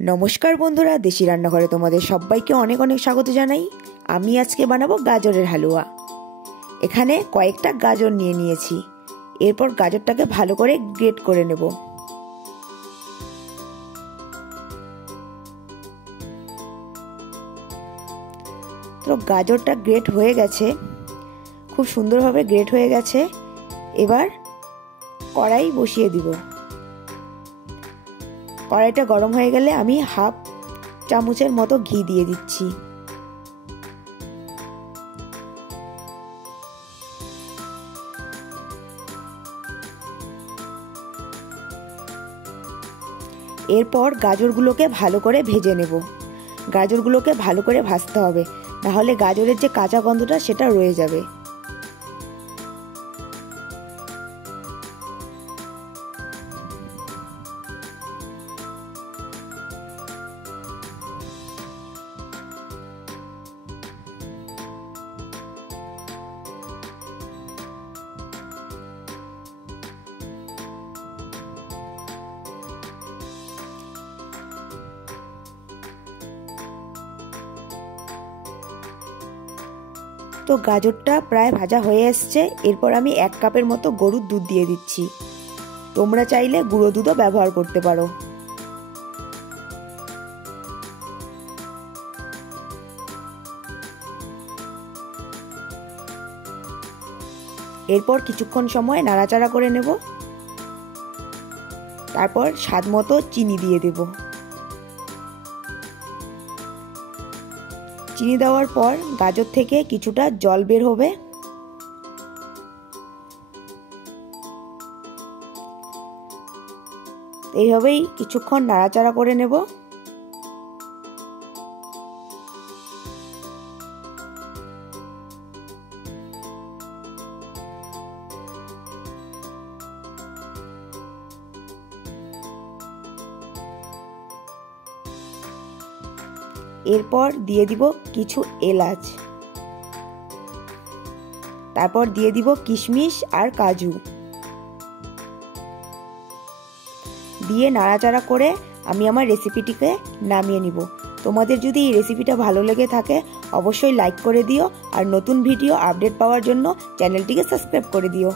নমস্কার বন্ধুরা, দেশি রান্নাঘরে তোমাদের সবাইকে অনেক অনেক স্বাগত জানাই। আমি আজকে বানাবো গাজরের হালুয়া। এখানে কয়েকটা গাজর নিয়ে নিয়েছি। এরপর গাজরটাকে ভালো করে গ্রেট করে নেব। তো গাজরটা গ্রেট হয়ে গেছে, খুব সুন্দরভাবে গ্রেট হয়ে গেছে। এবার কড়াই বসিয়ে দিব। কড়াইটা গরম হয়ে গেলে আমি হাফ চামচের মতো ঘি দিয়ে দিচ্ছি। এরপর গাজরগুলোকে ভালো করে ভেজে নেব। গাজরগুলোকে ভালো করে ভাজতে হবে, নাহলে গাজরের যে কাঁচা গন্ধটা সেটা রয়ে যাবে। তো গাজরটা প্রায় ভাজা হয়ে এসছে। এরপর আমি 1 কাপের মতো গরুর দুধ দিয়ে দিচ্ছি। তোমরা চাইলে গুঁড়ো দুধও ব্যবহার করতে পারো। এরপর কিছুক্ষণ সময় নাড়াচাড়া করে নেব। তারপর স্বাদ মতো চিনি দিয়ে দেব। চিনি দেওয়ার পর গাজর থেকে কিছুটা জল বের হবে। এইভাবেই কিছুক্ষণ নাড়াচাড়া করে নেব। এরপর দিয়ে দিব কিছু এলাচ, তারপর দিয়ে দিব কিশমিশ আর কাজু। দিয়ে নাড়াচাড়া করে আমি আমার রেসিপিটিকে নামিয়ে নিব। তোমাদের যদি এই রেসিপিটা ভালো লেগে থাকে অবশ্যই লাইক করে দিও, আর নতুন ভিডিও আপডেট পাওয়ার জন্য চ্যানেলটিকে সাবস্ক্রাইব করে দিও।